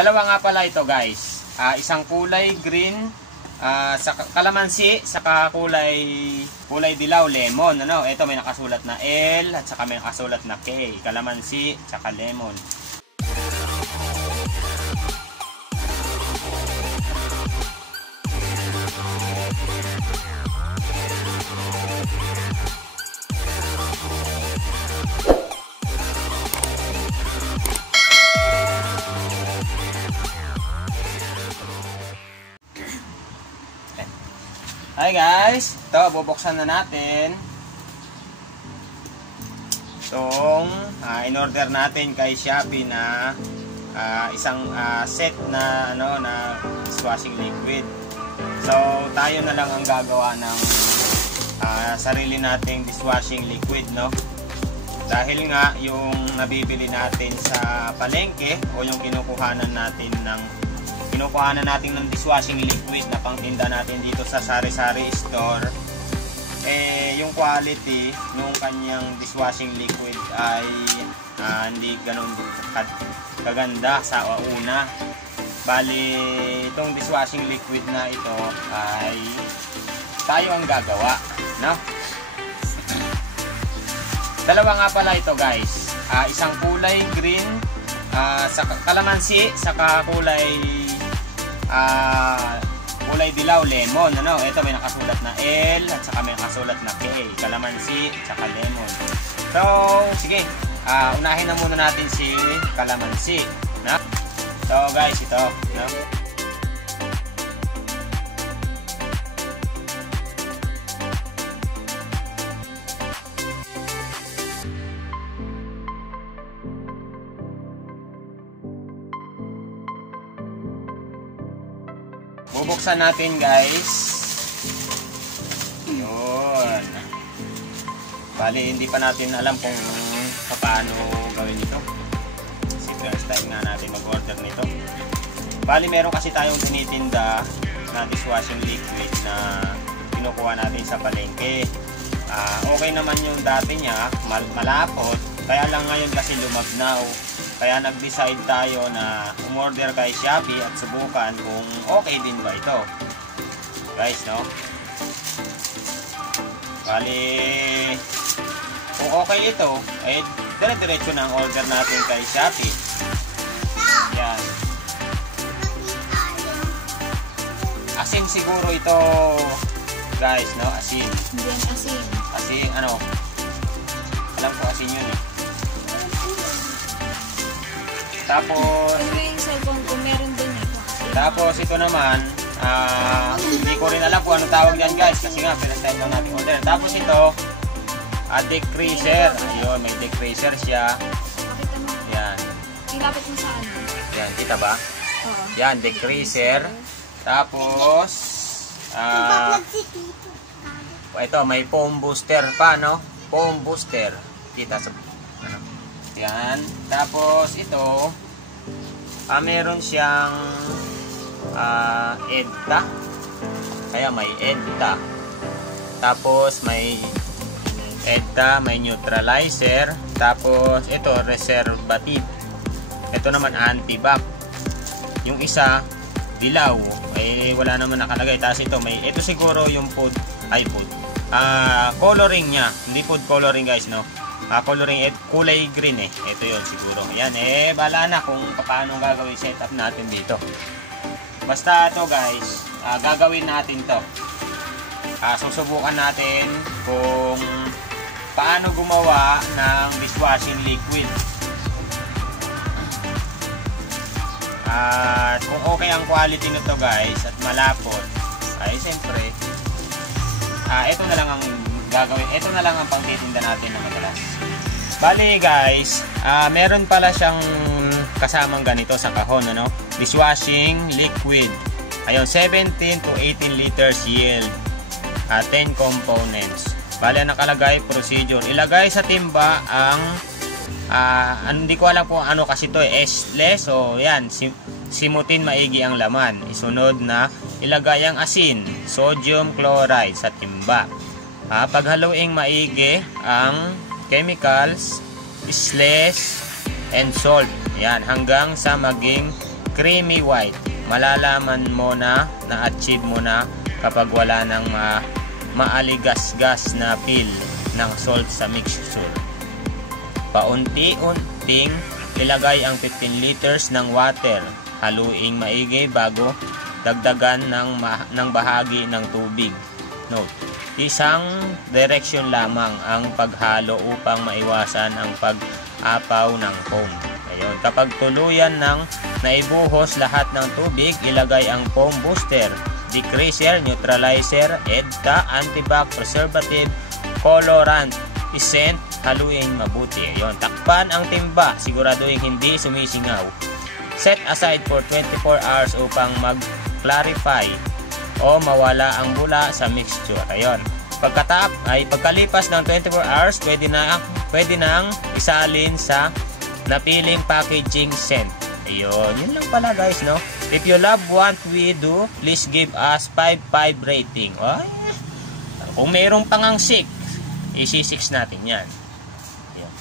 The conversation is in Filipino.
Dalawa nga pala ito guys. Isang kulay green, sa kalamansi, saka kulay dilaw, lemon. Ano? Ito may nakasulat na L at saka may nakasulat na K. Kalamansi, saka lemon. Hi guys, ito bubuksan na natin itong in-order natin kay Shopee na isang set na na dishwashing liquid. So tayo na lang ang gagawa ng sarili nating dishwashing liquid, no? Dahil nga yung nabibili natin sa palengke o yung kinukuhanan natin ng dishwashing liquid na pangtinda natin dito sa sari-sari store, yung quality nung kanyang dishwashing liquid ay hindi ganun kaganda sa una. Bali, itong dishwashing liquid na ito ay tayo ang gagawa, no? Dalawa nga pala ito guys. Isang kulay green, sa kalamansi, saka kulay dilaw, lemon. Ano? Ito may nakasulat na L at saka may nakasulat na K. Kalamansi, saka lemon. So, sige. Unahin na muna natin si kalamansi. No? So, guys, ito. No? Bubuksan natin guys. Yun. Bali hindi pa natin alam kung paano gawin ito. Kasi first time nga natin mag-order nito. Bali meron kasi tayong tinitinda na dishwashing liquid na kinukuha natin sa palengke. Okay naman yung dati niya, malapot. Kaya lang ngayon kasi lumabnaw. Kaya nag-decide tayo na umorder kay Shopee at subukan kung okay din ba ito. Guys, no? Bali, kung okay ito, eh, dire-diretso na ang order natin kay Shopee. Yan. Asin siguro ito, guys, no? Asin. Hindi asin. Asin, ano? Alam ko asin yun eh. Tapos, yung cellphone ko meron din eh. Tapos ito naman, hindi ko rin alam kung ano tawag yan guys kasi nga first time lang natin order. Tapos ito, decreaser. Ayun, may decreaser siya. Pakita mo. Yan. Ilapit mo saan? Yan, kita ba? Oo. Yan, decreaser. Tapos, ito, may foam booster pa, no? Foam booster. Kita sa, ano? Yan. Tapos ito, meron siyang EDTA. Kaya may EDTA. Tapos may EDTA, may neutralizer. Tapos ito, reservative. Ito naman anti-bac. Yung isa, dilaw. Eh, wala naman nakalagay. Tapos ito siguro yung coloring niya. Hindi food coloring guys, no? Coloring kulay green eh. Ito yun siguro. Yan eh, bala na kung paano gagawin setup natin dito. Basta ito guys, gagawin natin to. Susubukan natin kung paano gumawa ng dishwashing liquid. At kung okay ang quality nito guys at malapot, ay siyempre, ito na lang ang gagawin. Ito na lang ang pangtitinda natin na madalas. Bali guys, meron pala siyang kasamang ganito sa kahon, ano? Dishwashing liquid. Ayun, 17 to 18 liters yield. 10 components. Bali nakalagay procedure. Ilagay sa timba ang hindi ko alam kung ano kasi to eh, S-less. So yan, simutin maigi ang laman. Isunod na ilagay ang asin, sodium chloride sa timba. Paghaluing maigi ang chemicals, slash, and salt. Yan, hanggang sa maging creamy white. Malalaman mo na na-achieve mo na kapag wala nang maaligasgas na feel ng salt sa mixture. Paunti-unting ilagay ang 15 liters ng water. Haluing maigi bago dagdagan ng bahagi ng tubig. Note: isang direksyon lamang ang paghalo upang maiwasan ang pag-apaw ng foam. Ayun. Kapag tuluyan ng naibuhos lahat ng tubig, ilagay ang foam booster, decreaser, neutralizer, EDTA, antibac, preservative, colorant, scent. Haluin mabuti. Ayun. Takpan ang timba, siguraduhin hindi sumisingaw. Set aside for 24 hours upang mag-clarify o mawala ang bula sa mixture. Ayun. Pagkalipas ng 24 hours, pwede nang isalin sa napiling packaging scent. Ayun. Yun lang pala guys, no? If you love what we do, please give us 5-5 rating. Ay, kung mayroong pangangsik, isi-6 natin yan. Ayun.